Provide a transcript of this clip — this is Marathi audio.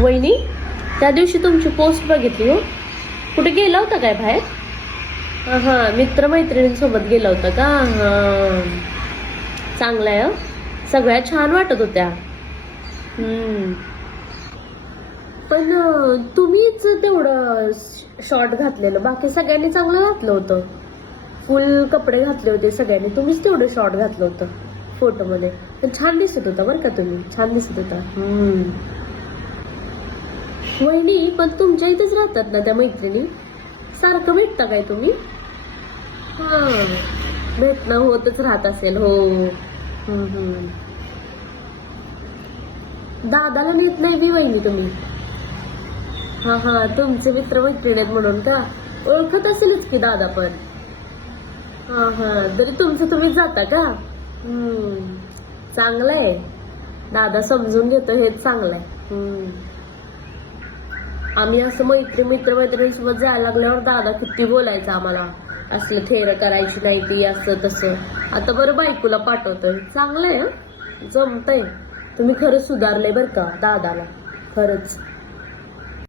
वहिनी, त्या दिवशी तुमची पोस्ट बघितली हो. कुठे गेला होता काय बाहेर? हा, मित्रमैत्रिणींसोबत गेला होता का? हा, चांगलाय हो. सगळ्या छान वाटत होत्या. पण तुम्हीच तेवढं शॉर्ट घातलेलं, बाकी सगळ्यांनी चांगलं घातलं होतं. फुल कपडे घातले होते सगळ्यांनी, तुम्हीच तेवढं शॉर्ट घातलं होतं फोटो मध्ये. पण छान दिसत होता बरं का, तुम्ही छान दिसत होता. वहिनी, पण तुमच्या इथेच राहतात ना त्या मैत्रिणी? सारखं भेटता काय तुम्ही? हा, भेटणं होतच राहत असेल. हो. दादाला नेत नाही बी वहिनी तुम्ही? हा, तुमचे मित्र मैत्रिणी आहेत म्हणून का? ओळखत असेलच की दादा पण. हा, तरी तुमचं तुम्हीच जाता का? चांगलंय. दादा समजून घेतो हेच चांगलंय. आम्ही असं मित्रमैत्रिणींसोबत जायला लागल्यावर दादा किती बोलायचं आम्हाला, असलं थेर करायची नाही ती, असं तसं. आता बरं बायकोला पाठवतोय. चांगलंय. जमतंय. तुम्ही खरंच सुधारले बरं का दादाला, खरंच.